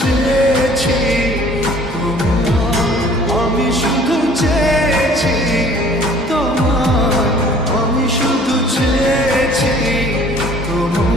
চেয়েছি তোমার, আমি শুধু চেয়েছি তোমার, আমি শুধু চেয়েছি তোমার।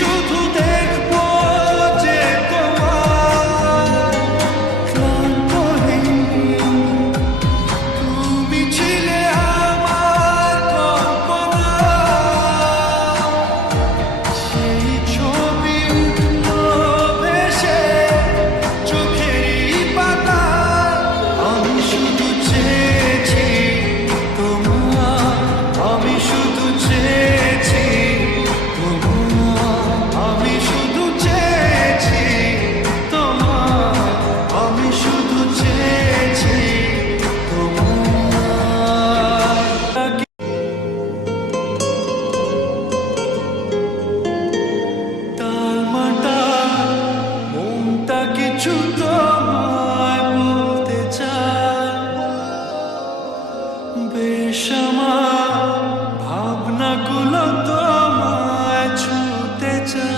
শুধু দেখবো যে তোমার ক্লান্তহীন, তুমি ছিলে আমার কল্পনা, সেই ছবি উঠলো ভেসে চোখেরই পাতায়। আমি শুধু চেয়েছি তোমার, আমি শুধু চেয়েছি তোমার, আমি শুধু চেয়েছি তোমার, আমি শুধু চেয়েছি তোমার। তালমাটা মনটা কিছু তোমায় বলতে চায়, বেশ আমার ভাবনাগুলো তোমায় ছুতে চায়।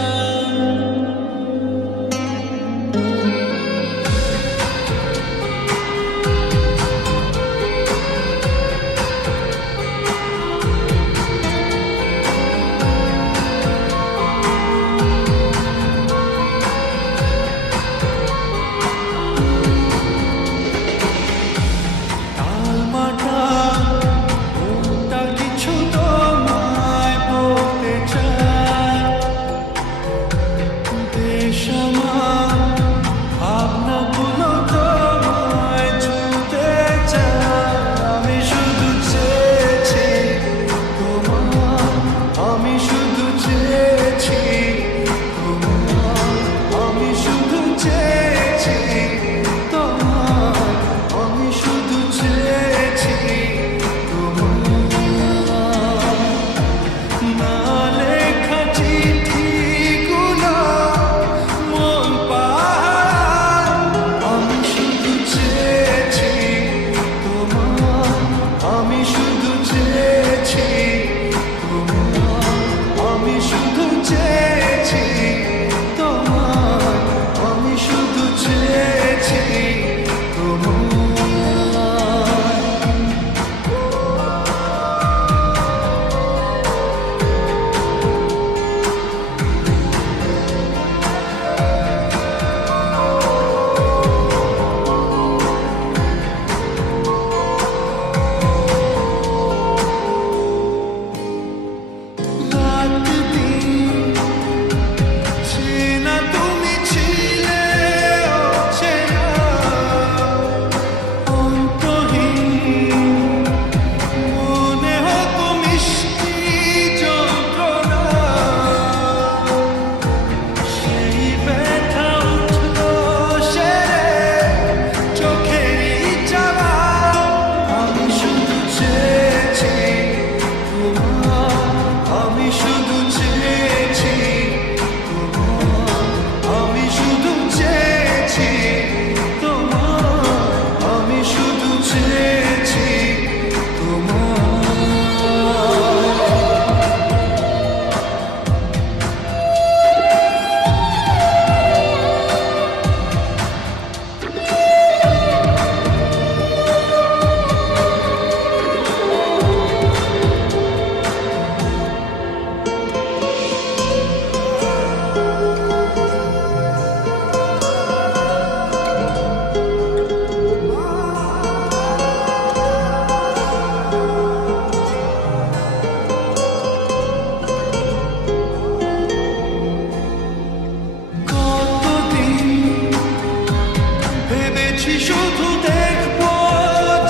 চেয়েছি শুধু দেখবো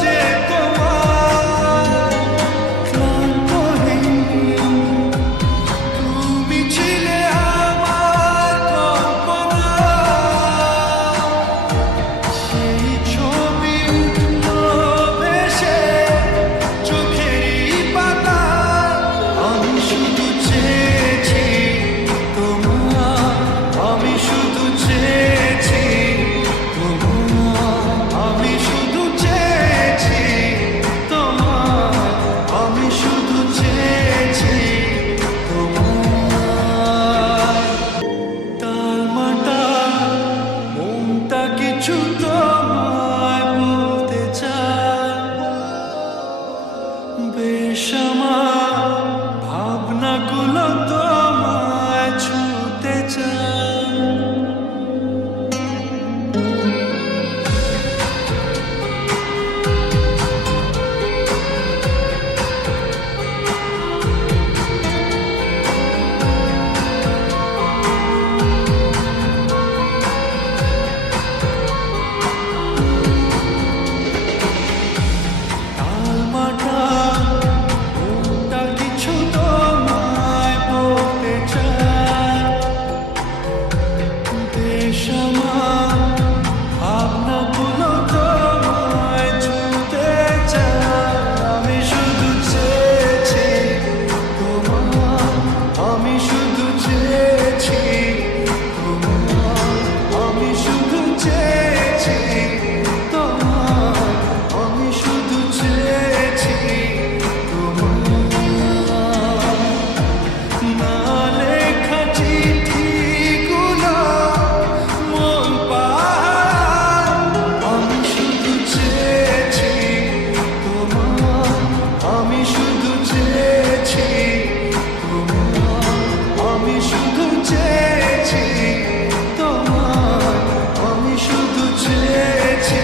যে তোমার ক্লান্তহীন তুমি ছিলে আমার কল্পনা সেই ছবি উঠলো ভেসে চোখেরই পাতায় আমি শুধু চেয়েছি তোমার আমি শুধু চেয়েছি তোমার আমি শুধু চেয়েছি তোমার আমি শুধু চেয়েছি তোমার টালমাটা মনটা কিছু তোমায় বলতে চায় বেশ আমার ভাবনাগুলো তোমায় ছুতে চায় টালমাটা মনটা কিছু তোমায় বলতে চায় বেশ আমার ভাবনাগুলো তোমায় ছুতে চায় আমি শুধু চেয়েছি তোমার আমি শুধু চেয়েছি তোমার আমি শুধু চেয়েছি তোমার আমি শুধু চেয়েছি তোমার না লেখা চিঠিগুলো মন পাহাড় আমি শুধু চেয়েছি তোমার আমি শুধু চেয়েছি তোমার আমি শুধু চেয়েছি তোমার আমি শুধু চেয়েছি